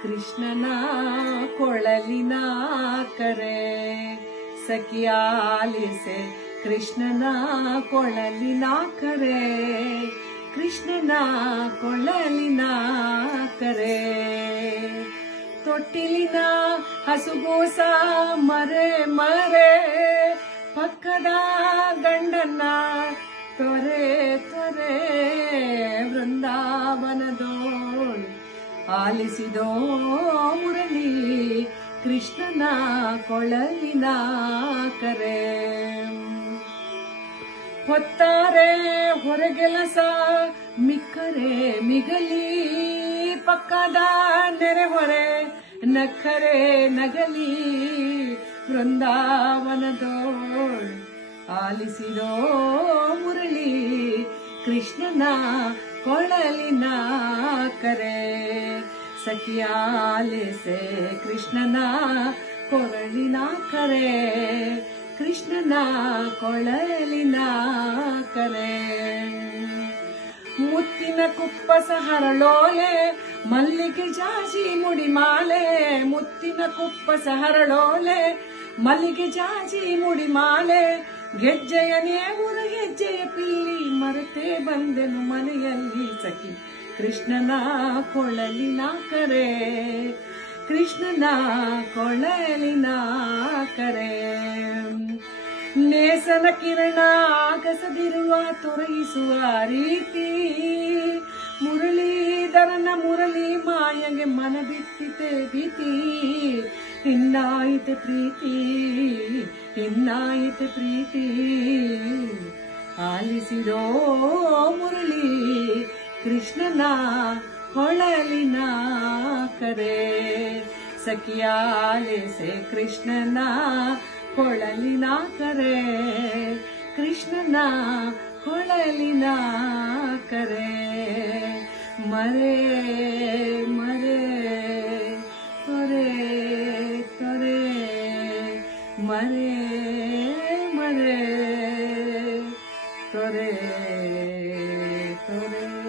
ಕೃಷ್ಣನ ಕೊಳಲಿನ ಕರೆ ಸಖಿಯಾಲಿಸೆ ಕೃಷ್ಣನ ಕೊಳಲಿನ ಕರೆ ಕೃಷ್ಣನ ಕೊಳಲಿನ ಕರೆ ತೊಟ್ಟಿಲಿನ ಹಸುಗೂಸ ಮರೆ ಮರೆ ಪಕ್ಕದ ಗಂಡನ್ನ ತೊರೆ ತೊರೆ ವೃಂದಾವನದೋಳ್ ಆಲಿಸಿದೋ ಮುರಳಿ ಕೃಷ್ಣನ ಕೊಳಲಿನ ಕರೆ ಹೊತ್ತಾರೆ ಹೊರಗೆಲಸ ಮಿಕ್ಕರೆ ಮಿಗಲಿ ಪಕ್ಕದ ನೆರೆಹೊರೆ ನಕ್ಕರೆ ನಗಲಿ ವೃಂದಾವನದೋಳ್ ಆಲಿಸಿದೋ ಮುರಳಿ ಕೃಷ್ಣನ ಕೊಳಲಿನ ಕರೆ ಸಖಿಯಾಲಿಸೆ ಕೃಷ್ಣನ ಕೊಳಲಿನ ಕರೆ ಕೃಷ್ಣನ ಕೊಳಲಿನ ಕರೆ ಮುತ್ತಿನ ಕುಪ್ಪಸ ಹರಳೋಲೆ ಮಲ್ಲಿಗೆ ಜಾಜಿ ಮುಡಿಮಾಲೆ ಮುತ್ತಿನ ಕುಪ್ಪಸ ಹರಳೋಲೆ ಮಲ್ಲಿಗೆ ಜಾಜಿ ಮುಡಿಮಾಲೆ ಗೆಜ್ಜೆಯನೇ ಊರ ಹೆಜ್ಜೆಯ ಪಿಲ್ಲಿ ಮರೆತೇ ಬಂದೆನು ಮನೆಯಲ್ಲಿ ಸಖಿ ಕೃಷ್ಣನ ಕೊಳಲಿನ ಕರೆ ಕೃಷ್ಣನ ಕೊಳಲಿನ ಕರೆ ನೇಸನ ಕಿರಣ ಆಗಸದಿರುವ ತೊರಗಿಸುವ ರೀತಿ ಮುರಳೀಧರನ ಮುರಳಿ ಮಾಯಗೆ ಮನ ಬಿಟ್ಟಿತೆ ಭೀತಿ ಇನ್ನಾಯಿತೆ ಪ್ರೀತಿ ಇನ್ನಾಯಿತೆ ಪ್ರೀತಿ ಆಲಿಸಿದೋ ಮುರಳಿ ಕೃಷ್ಣನ ಕೊಳಲಿನ ಕರೆ ಸಖಿಯಾಲಿಸೆ ಕೃಷ್ಣನ ಕೊಳಲಿನ ಕರೆ ಕೃಷ್ಣನ ಕೊಳಲಿನ ಕರೆ ಮರೆ ಮರೆ ತೊರೆ ತೊರೆ ಮರೆ ಮರೆ ತೊರೆ ತೊರೆ